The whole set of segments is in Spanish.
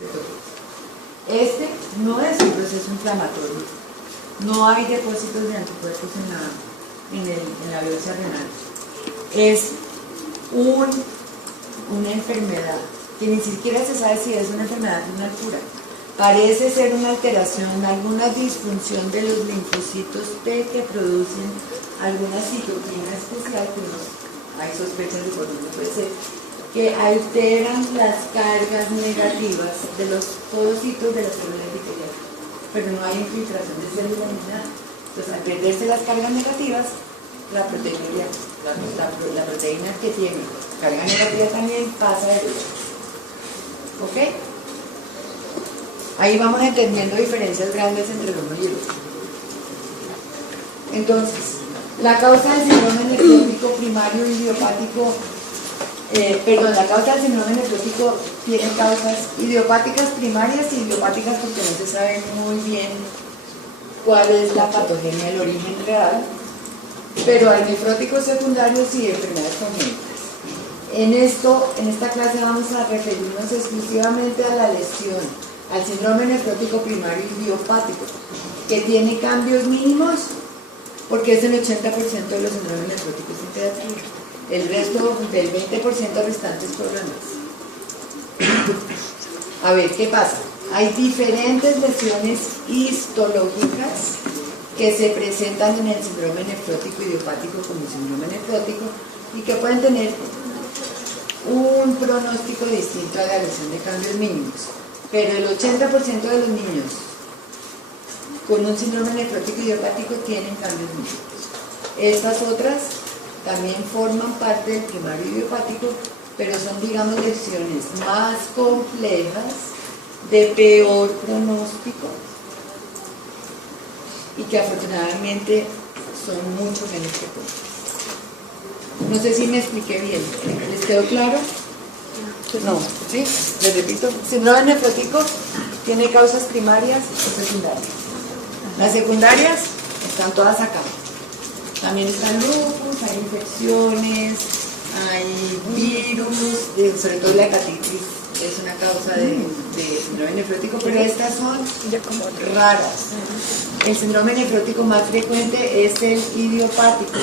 Este no es un proceso inflamatorio, no hay depósitos de anticuerpos en la biopsia renal. Es una enfermedad que ni siquiera se sabe si es una enfermedad renal pura. Parece ser una alteración, alguna disfunción de los linfocitos T que producen alguna citoquina especial, que hay sospechas de por dónde puede ser, que alteran las cargas negativas de los podocitos de la célula epitelial, pero no hay infiltración de células ni nada. Entonces, al perderse las cargas negativas, la proteína que tiene carga negativa también pasa de derecha. ¿Ok? Ahí vamos entendiendo diferencias grandes entre el uno y el otro. Entonces, la causa del síndrome nefrótico primario idiopático, la causa del síndrome nefrótico tiene causas idiopáticas primarias y idiopáticas porque no se sabe muy bien cuál es la patogenia, el origen real, pero hay nefróticos secundarios y enfermedades congénitas. En esta clase vamos a referirnos exclusivamente a la lesión, al síndrome nefrótico primario idiopático, que tiene cambios mínimos porque es el 80% de los síndromes nefróticos en pediatría. El resto del 20% restantes programas. A ver, ¿qué pasa? Hay diferentes lesiones histológicas que se presentan en el síndrome nefrótico idiopático como síndrome nefrótico y que pueden tener un pronóstico distinto a la lesión de cambios mínimos. Pero el 80% de los niños con un síndrome nefrótico idiopático tienen cambios mínimos. Estas otras también forman parte del primario idiopático, pero son, digamos, lesiones más complejas, de peor pronóstico y que afortunadamente son mucho menos frecuentes. No sé si me expliqué bien. ¿Les quedó claro? No, ¿sí? Les repito, síndrome nefrótico tiene causas primarias y secundarias. Las secundarias están todas acá. También están lupus, hay infecciones, hay virus, sobre todo la hepatitis es una causa de síndrome nefrótico, pero estas son raras. El síndrome nefrótico más frecuente es el idiopático.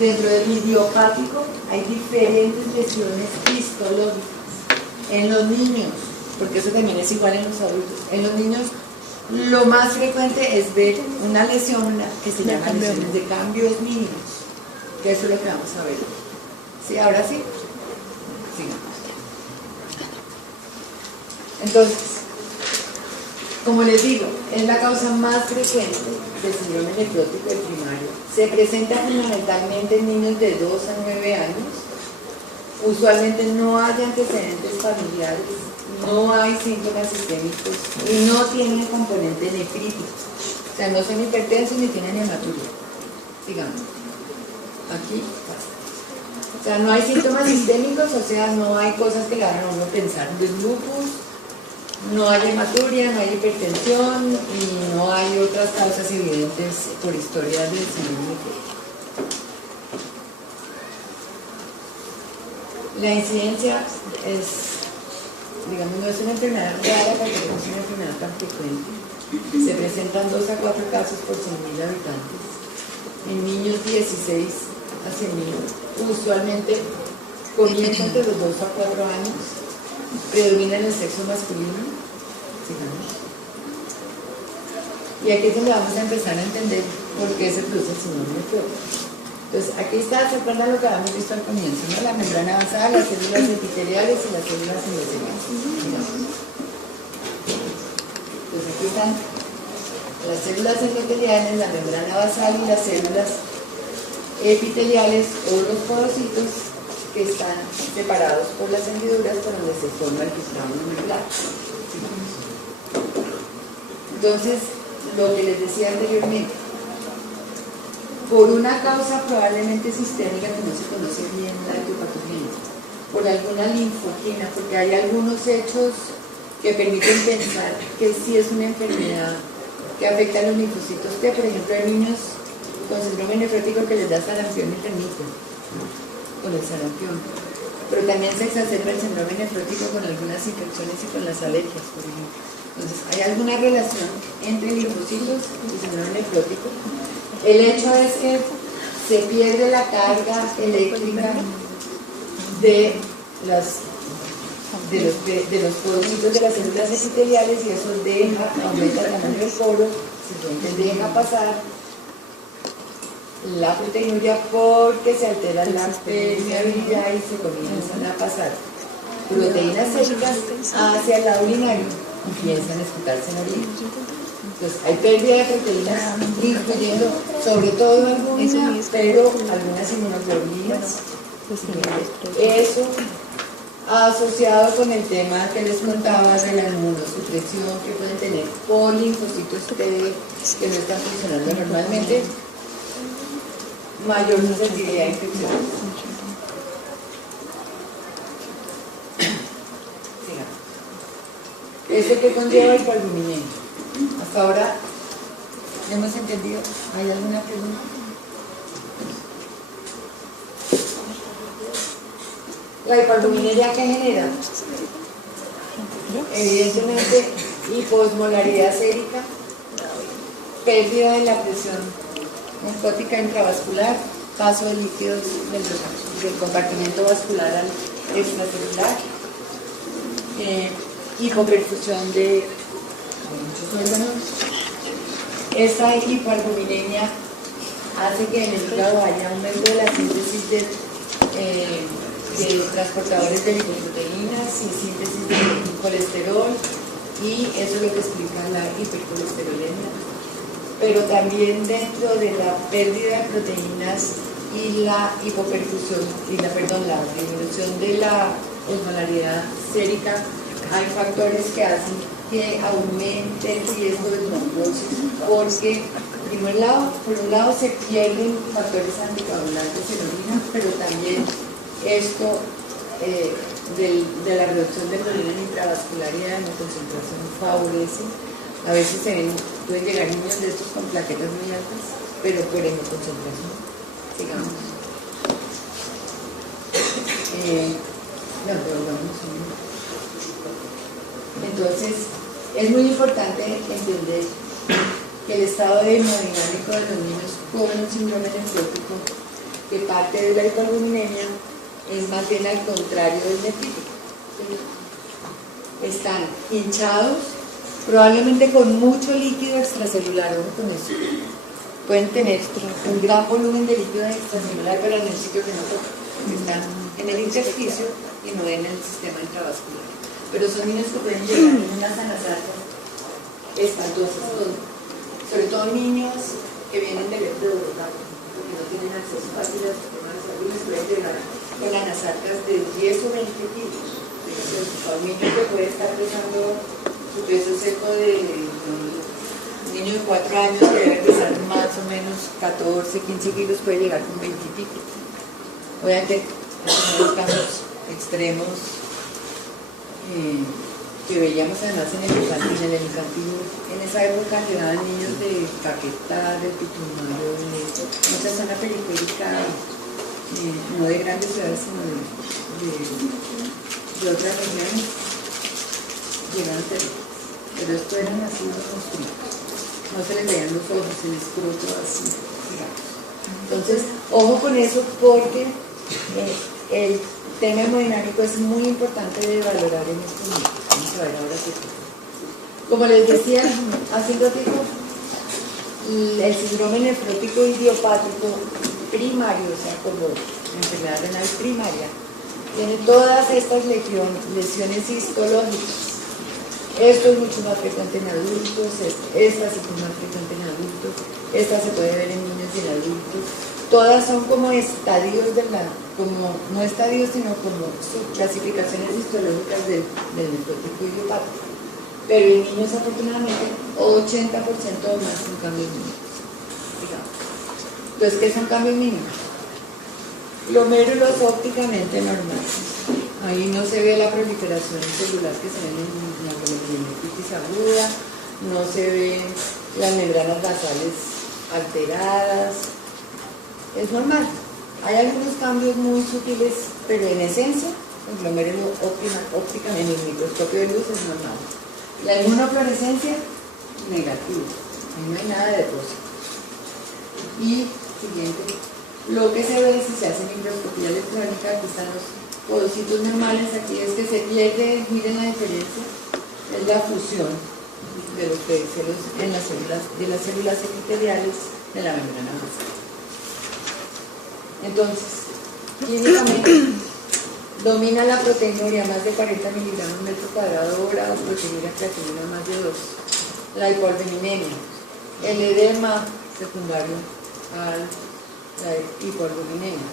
Dentro del idiopático hay diferentes lesiones histológicas. En los niños, porque eso también es igual en los adultos, en los niños lo más frecuente es ver una lesión que se llama lesiones de cambios mínimos, que eso es lo que vamos a ver. ¿Sí? ¿Ahora sí? Sigamos. Entonces, como les digo, es la causa más frecuente del síndrome nefrótico del primario. Se presenta fundamentalmente en niños de 2 a 9 años. Usualmente no hay antecedentes familiares, no hay síntomas sistémicos y no tienen componente nefrítico. O sea, no son hipertensos ni tienen hematuria. Digamos, aquí pasa. O sea, no hay síntomas sistémicos, o sea, no hay cosas que le hagan a uno pensar en lupus, no hay hematuria, no hay hipertensión y no hay otras causas evidentes por historia del síndrome nefrótico. La incidencia es, digamos, no es una enfermedad rara porque no es una enfermedad tan frecuente. Se presentan 2 a 4 casos por 100.000 habitantes. En niños 16 a 100.000. Usualmente comienza entre los 2 a 4 años. Predomina en el sexo masculino. Sigamos. Y aquí es donde vamos a empezar a entender por qué se produce el síndrome nefrótico. Entonces, aquí está, ¿se acuerdan lo que habíamos visto al comienzo, ¿no? La membrana basal, las células epiteliales y las células endoteliales. Entonces, aquí están las células endoteliales, la membrana basal y las células epiteliales o los podocitos que están separados por las hendiduras por donde se forma el filtrado nuclear. Entonces, lo que les decía anteriormente, por una causa probablemente sistémica que no se conoce bien la etiopatogenia, por alguna linfoquina, porque hay algunos hechos que permiten pensar que sí es una enfermedad que afecta a los linfocitos T. Por ejemplo, hay niños con síndrome nefrótico que les da sarampión y remiten con el sarampión. pero también se exacerba el síndrome nefrótico con algunas infecciones y con las alergias, por ejemplo. Entonces, ¿hay alguna relación entre linfocitos y síndrome nefrótico? El hecho es que se pierde la carga eléctrica de los porocitos de las células epiteliales y eso aumenta el tamaño del poro, se deja pasar la proteinuria porque se altera la permeabilidad y se comienzan a pasar proteínas séricas hacia el lado urinario y empiezan a escutarse en la orina. Entonces hay pérdida de proteínas, incluyendo sobre todo albúmina, pero algunas inmunoglobulinas. Eso asociado con el tema que les contaba de la inmunosupresión que pueden tener por linfocitos T que no están funcionando normalmente, mayor susceptibilidad a infección. ¿Eso que conlleva el hipoalbuminemia? Hasta ahora hemos entendido. ¿Hay alguna pregunta? ¿La hipoalbuminemia qué genera? Evidentemente hiposmolaridad sérica, pérdida de la presión osmótica intravascular, paso de líquidos del compartimento vascular al extracelular, hipoperfusión de muchos órganos. Esta hipoalbuminemia hace que en el hígado haya aumento de la síntesis de transportadores de lipoproteínas y síntesis de colesterol, y eso es lo que explica la hipercolesterolemia. Pero también dentro de la pérdida de proteínas y la hipoperfusión y la disminución de la osmolaridad sérica, hay factores que hacen que aumente el riesgo de trombosis, porque por un lado se pierden factores anticoagulantes en orina, pero también esto de la reducción de volumen intravascular y de la concentración favorece. A veces pueden llegar niños de estos con plaquetas muy altas, pero por hemoconcentración. Sigamos. Entonces, es muy importante entender que el estado de hemodinámico de los niños con un síndrome nefrótico, que parte de la hipoalbuminemia, es más bien al contrario del nefrítico. Están hinchados, probablemente con mucho líquido extracelular, ojo con eso. Pueden tener un gran volumen de líquido extracelular, pero en el sitio que no toca, están en el intersticio y no en el sistema intravascular. Pero son niños que pueden llegar en unas anasatas espantosas, sobre todo niños que vienen del este de Bogotá, porque no tienen acceso fácil al sistema de salud, les pueden llegar con anasatas de 10 o 20 kilos. Un niño que puede estar pesando su peso seco un niño de 4 años que debe pesar más o menos 14, 15 kilos, puede llegar con 20 y pico. Obviamente, son los casos extremos que veíamos además en el infantil. En el infantil, en esa época llegaban niños de Caquetá, de Putumayo, de mucha zona periférica, no de grandes ciudades, sino de otras regiones, llegaban terribles. Pero esto eran así los construidos. No se les veían los ojos, el escroto así, digamos. Entonces, ojo con eso, porque el tema hemodinámico es muy importante de valorar en estos momentos. Vamos a ver ahora qué pasa. Como les decía hace un ratito, el síndrome nefrótico idiopático primario, o sea, como enfermedad renal primaria, tiene todas estas lesiones histológicas. Esto es mucho más frecuente en adultos, esta sí es más frecuente en adultos, esta se puede ver en niños y en adultos. Todas son como estadios no estadios, sino como subclasificaciones histológicas del nefrótico idiopático. Pero en niños, afortunadamente, 80% o más son cambios mínimos, digamos. Entonces, ¿qué son cambios mínimos? Glomérulos ópticamente normales. Ahí no se ve la proliferación celular que se ve en la glomerulonefritis aguda, no se ven las membranas basales alteradas. Es normal. Hay algunos cambios muy sutiles pero en esencia, el glomérulo ópticamente en el microscopio de luz es normal. La inmunofluorescencia, negativo, ahí no hay nada de rosa. Y siguiente, lo que se ve si se hace microscopía electrónica, aquí están los podocitos normales, aquí es que se pierde, miren la diferencia, es la fusión de los pedicelos en las células, de las células epiteliales de la membrana basal. Entonces, clínicamente, domina la proteinuria más de 40 miligramos metro cuadrado hora, o proteinuria creatinina más de 2. La hipoalbuminemia, el edema secundario a la hipoalbuminemia.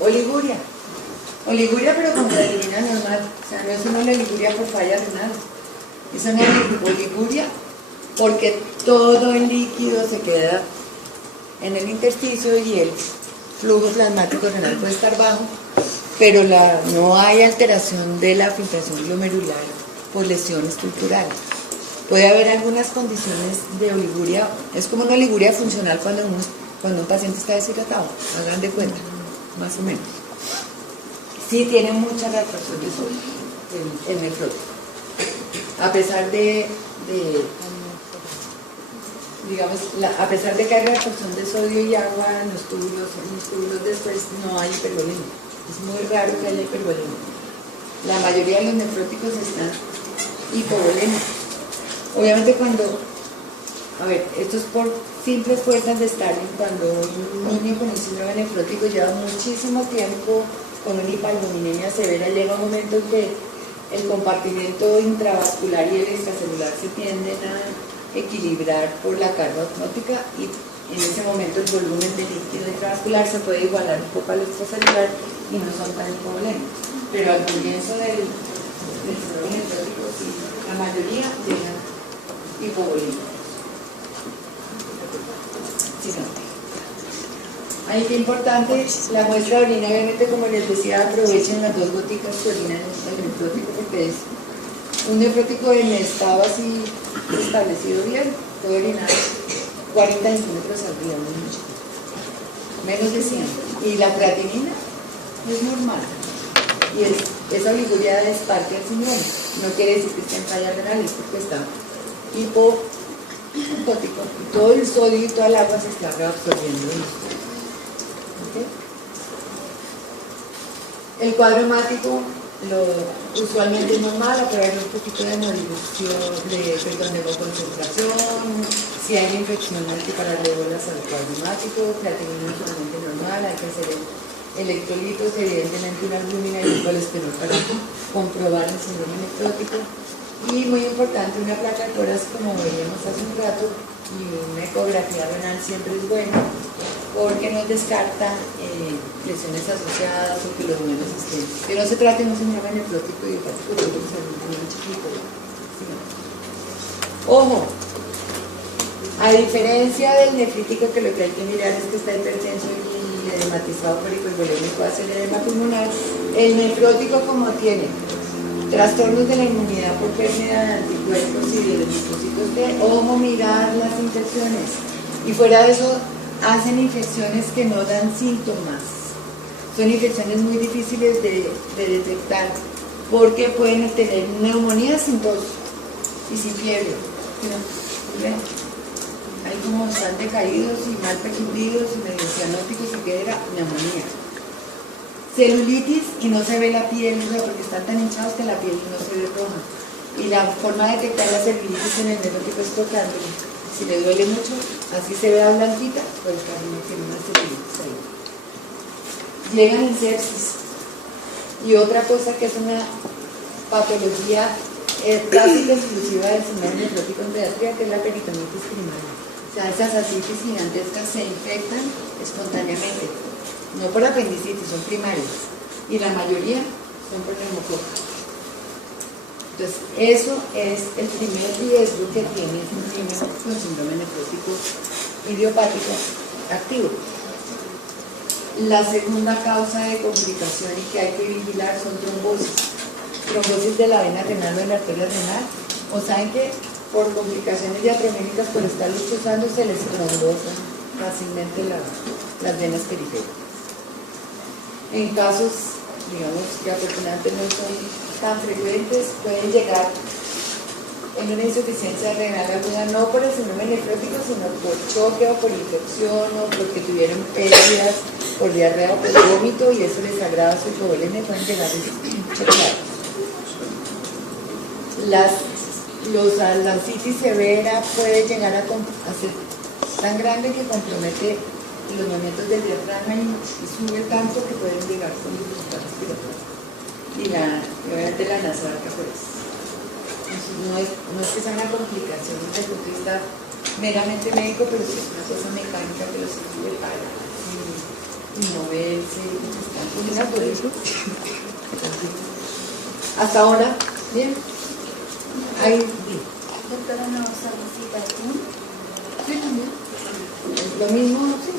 Oliguria pero con creatinina normal, o sea, no es una oliguria por falla renal, es una oliguria porque todo el líquido se queda en el intersticio y el flujo plasmático renal puede estar bajo, pero no hay alteración de la filtración glomerular por lesión estructural. Puede haber algunas condiciones de oliguria, es como una oliguria funcional cuando un paciente está deshidratado, hagan de cuenta, más o menos. Sí tiene mucha reabsorción de sodio, el nefrótico. A pesar de a pesar de que hay reabsorción de sodio y agua en los túbulos después no hay hipervolemia. Es muy raro que haya hipervolemia. La mayoría de los nefróticos están hipovolémicos. Obviamente esto es por simples fuerzas de Stalin, cuando un niño con un síndrome nefrótico lleva muchísimo tiempo con una hipoalbuminemia severa, llega un momento en que el compartimento intravascular y el extracelular se tienden a equilibrar por la carga osmótica y en ese momento el volumen de líquido intravascular se puede igualar un poco al extracelular y no son tan hipovolémicos. Pero al comienzo del síndrome nefrótico, sí, la mayoría llegan hipovolémicos. Sí, no. Ahí qué importante, la muestra de orina, obviamente como les decía, aprovechen las 2 goticas que orinan el nefrótico porque es un nefrótico en estado así establecido bien, puede orinar 40 centímetros al día, muy mucho, menos de 100. Y la creatinina es normal. Y esa oliguria es parte del síndrome. No quiere decir que esté en falla renal, es porque está hipocótico. Y todo el sodio y toda el agua se está reabsorbiendo. ¿Okay? El cuadro hemático usualmente es normal, pero hay un poquito de de concentración, si hay infección hay que pararle bolas al cuadro hemático, creatinina usualmente normal, hay que hacer electrolitos, evidentemente una albúmina y un colesterol para comprobar el síndrome nefrótico. Y muy importante, una placa de tórax, como veíamos hace un rato, y una ecografía renal siempre es buena, porque nos descarta lesiones asociadas o que los riñones estén. Que no se trate de un síndrome nefrótico y chiquito. ¿Sí? Ojo, a diferencia del nefrítico, que lo que hay que mirar es que está hipertenso y edematizado por hipervolémico, hace el edema pulmonar, el nefrótico, como tiene trastornos de la inmunidad por pérdida de anticuerpos y de los linfocitos T, ojo, mirar las infecciones. Y fuera de eso, hacen infecciones que no dan síntomas. Son infecciones muy difíciles de detectar porque pueden tener neumonía sin tos y sin fiebre. ¿Ven? Ahí como están decaídos y mal percibidos y medio cianóticos y que era neumonía. Celulitis y no se ve la piel, porque están tan hinchados que la piel no se ve roja. Y la forma de detectar la celulitis en el nefrótico es tocándole. Si le duele mucho, así se vea blanquita, pues también tiene una celulitis ahí. Llegan en sepsis. Y otra cosa que es una patología casi exclusiva del síndrome nefrótico en pediatría, que es la peritonitis primaria. O sea, esas ascitis gigantescas se infectan espontáneamente. No por apendicitis, son primarias. Y la mayoría son por neumococo. Entonces, eso es el primer riesgo que tiene un niño con síndrome nefrótico idiopático activo. La segunda causa de complicación y que hay que vigilar son trombosis. Trombosis de la vena renal o de la arteria renal. O saben que por complicaciones diatroménicas, por estar luchosando, se les trombosan fácilmente las venas periféricas. En casos, digamos, que afortunadamente no son tan frecuentes, pueden llegar en una insuficiencia renal aguda, no por el síndrome nefrótico, sino por choque o por infección o porque tuvieron pérdidas por diarrea o por vómito y eso les agrava su hipovolemia, pueden llegar a chocar. La ascitis severa puede llegar a ser tan grande que compromete los movimientos del diafragma y sube tanto que pueden llegar con dificultad respiratoria. Y obviamente la nasaca, pues, no es que sea una complicación desde el punto de vista meramente médico, pero sí es una cosa mecánica que los hijos le paran y moverse, están poniendo por eso. Hasta ahora, bien. Ahí, bien. Doctora, ¿no necesita tú? Sí, también. Es lo mismo, sí.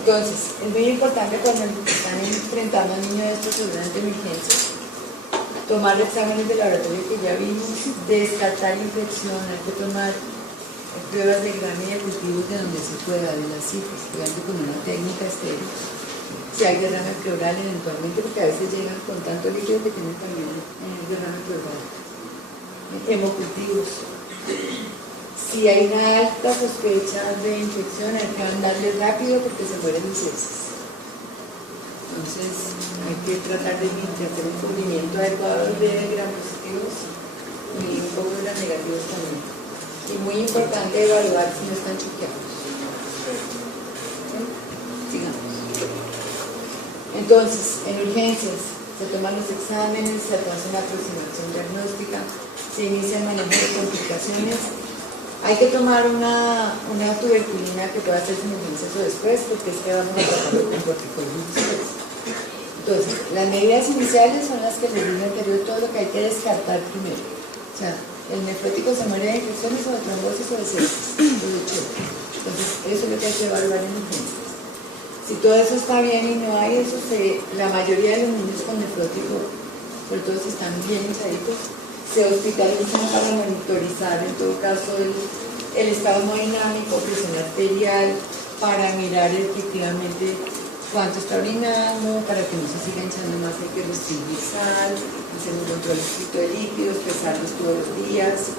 Entonces, es muy importante cuando están enfrentando a un niño de estos durante emergencias, tomar exámenes de laboratorio que ya vimos, descartar infección, hay que tomar pruebas de grano y de cultivos de donde se pueda, de las cifras, obviamente con una técnica estéril. Si hay derrame pleural eventualmente, porque a veces llegan con tanto líquido que tienen también derrame pleural. Hemocultivos. Si hay una alta sospecha de infección, hay que mandarle rápido porque se mueren los heces. Entonces, hay que tratar de hacer un cubrimiento adecuado de gram positivos y un poco de gram negativos también. Y muy importante evaluar si no están choqueados. Sigamos. Entonces, en urgencias, se toman los exámenes, se hace una aproximación diagnóstica, se inicia el manejo de complicaciones. Hay que tomar una tuberculina que pueda hacerse en urgencias o después, porque es que vamos a tratarlo con corticoides después. Entonces, las medidas iniciales son las que les dije anterior, todo lo que hay que descartar primero. O sea, el nefrótico se muere de infecciones o de trombosis o de sepsis, o de choque. Entonces, eso es lo que hay que evaluar en urgencias. Si todo eso está bien y no hay eso, la mayoría de los niños con nefrótico, por todos están bien hinchaditos, se hospitalizan para monitorizar en todo caso el estado hemodinámico, presión arterial, para mirar efectivamente cuánto está orinando, para que no se siga hinchando más hay que restringir sal, hacer un control estricto de líquidos, pesarlos todos los días.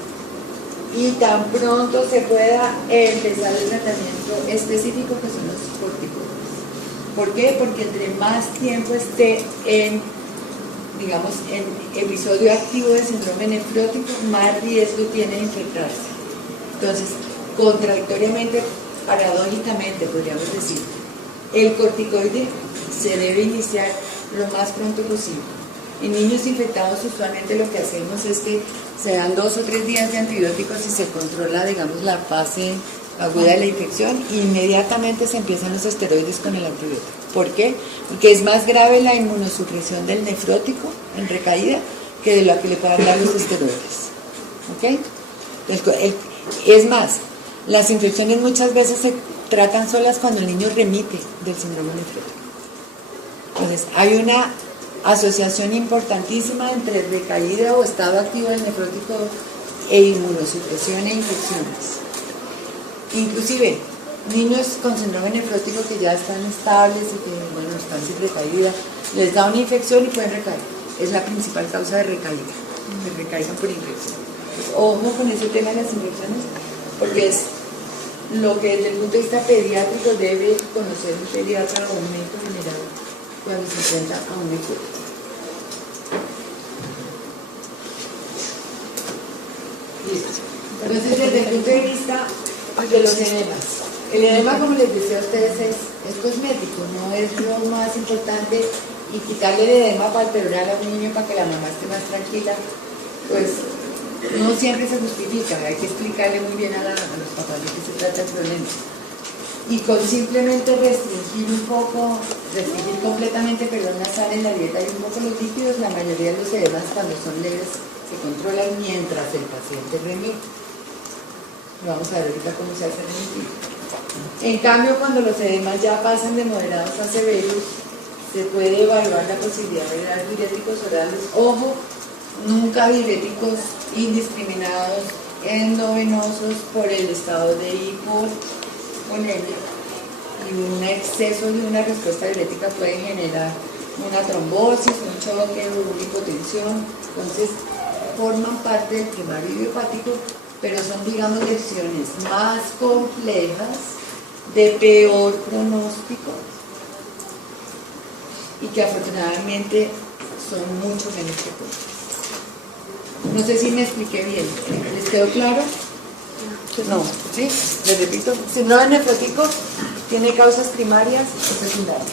Y tan pronto se pueda empezar el tratamiento específico que son los corticoides. ¿Por qué? Porque entre más tiempo esté en episodio activo de síndrome nefrótico, más riesgo tiene de infectarse. Entonces, contradictoriamente, paradójicamente, podríamos decir, el corticoide se debe iniciar lo más pronto posible. En niños infectados, usualmente lo que hacemos es que se dan 2 o 3 días de antibióticos y se controla, digamos, la fase aguda de la infección, e inmediatamente se empiezan los esteroides con el antibiótico. ¿Por qué? Porque es más grave la inmunosupresión del nefrótico en recaída que de lo que le puedan dar los esteroides. ¿Ok? Es más, las infecciones muchas veces se tratan solas cuando el niño remite del síndrome nefrótico. Entonces, hay una asociación importantísima entre recaída o estado activo del nefrótico e inmunosupresión e infecciones. Inclusive, niños con síndrome nefrótico que ya están estables y que, bueno, están sin recaída, les da una infección y pueden recaer. Es la principal causa de recaída, que recaigan por infección. Pues, ojo con ese tema de las infecciones, porque es lo que desde el punto de vista pediátrico debe conocer un pediatra o un médico general cuando se enfrenta a un nefrótico. Listo. Entonces, desde el punto de vista de los edemas. El edema, como les decía a ustedes, es cosmético, no es lo más importante, y quitarle el edema palpebral a un niño para que la mamá esté más tranquila, pues no siempre se justifica, hay que explicarle muy bien a los papás de qué se trata el problema. Y con simplemente restringir completamente, la sal en la dieta y un poco los líquidos, la mayoría de los edemas cuando son leves se controlan mientras el paciente remite. Vamos a ver ahorita cómo se hace el remitir. En cambio, cuando los edemas ya pasan de moderados a severos, se puede evaluar la posibilidad de dar diuréticos orales. Ojo, nunca diuréticos indiscriminados endovenosos por el estado de hipovolemia un exceso de una respuesta diurética puede generar una trombosis, un choque, una hipotensión. Entonces forman parte del primario idiopático, pero son, digamos, lesiones más complejas, de peor pronóstico y que afortunadamente son mucho menos frecuentes. No sé si me expliqué bien. ¿Les quedó claro? No, ¿sí? Les repito. Síndrome nefrótico tiene causas primarias y secundarias.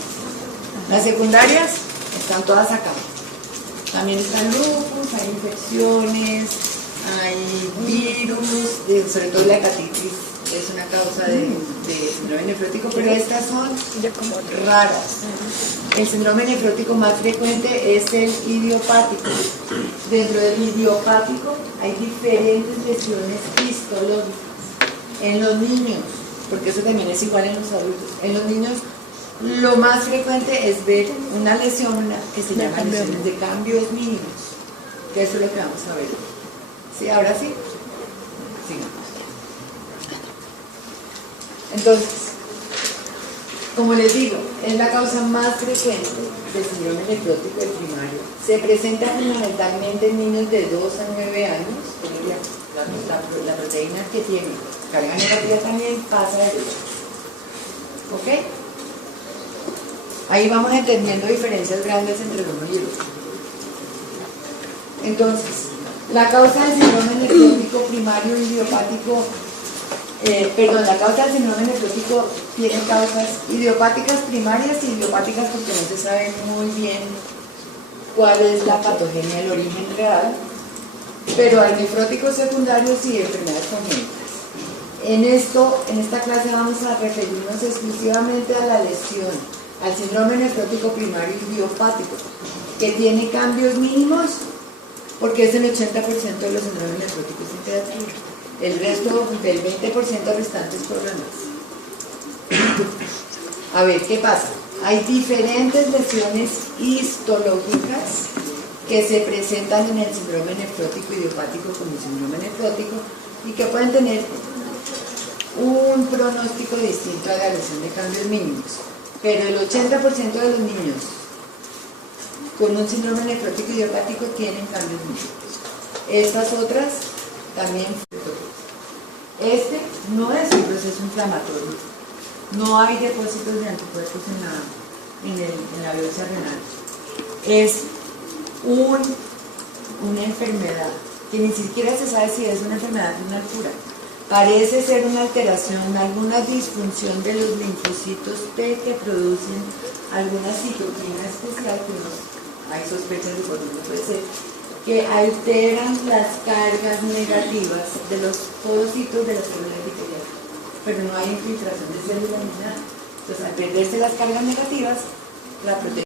Las secundarias están todas acá. También están lupus, hay infecciones, hay virus, sobre todo la hepatitis es una causa de síndrome nefrótico, pero estas son raras. El síndrome nefrótico más frecuente es el idiopático. Dentro del idiopático hay diferentes lesiones histológicas. En los niños, porque eso también es igual en los adultos, en los niños lo más frecuente es ver una lesión que se llama lesiones de cambios mínimos, que eso es lo que vamos a ver. ¿Sí? ¿Ahora sí? Sigamos. Entonces, como les digo, es la causa más frecuente del síndrome nefrótico del primario. Se presenta fundamentalmente en niños de 2 a 9 años. La proteína que tiene carga negativa también pasa derecho. ¿Ok? Ahí vamos entendiendo diferencias grandes entre el uno y el otro. Entonces, la causa del síndrome nefrótico primario idiopático, la causa del síndrome nefrótico tiene causas idiopáticas primarias y idiopáticas porque no se sabe muy bien cuál es la patogenia, el origen real, pero hay nefróticos secundarios y enfermedades congénitas. En esta clase vamos a referirnos exclusivamente a la lesión, al síndrome nefrótico primario idiopático, que tiene cambios mínimos porque es el 80% de los síndromes nefróticos en pediatría. El resto del 20% restantes problemas. A ver, ¿qué pasa? Hay diferentes lesiones histológicas que se presentan en el síndrome nefrótico idiopático como síndrome nefrótico y que pueden tener un pronóstico distinto a la lesión de cambios mínimos. Pero el 80% de los niños con un síndrome nefrótico idiopático tienen cambios mínimos. Estas otras también. Este no es un proceso inflamatorio. No hay depósitos de anticuerpos en la biopsia renal. Es una enfermedad que ni siquiera se sabe si es una enfermedad renal pura. Parece ser una alteración, alguna disfunción de los linfocitos T que producen alguna citoquina especial, que no hay sospechas de por dónde puede ser, que alteran las cargas negativas de los podocitos de las células epiteliales, pero no hay infiltración de células ni nada. Entonces, al perderse las cargas negativas, la proteína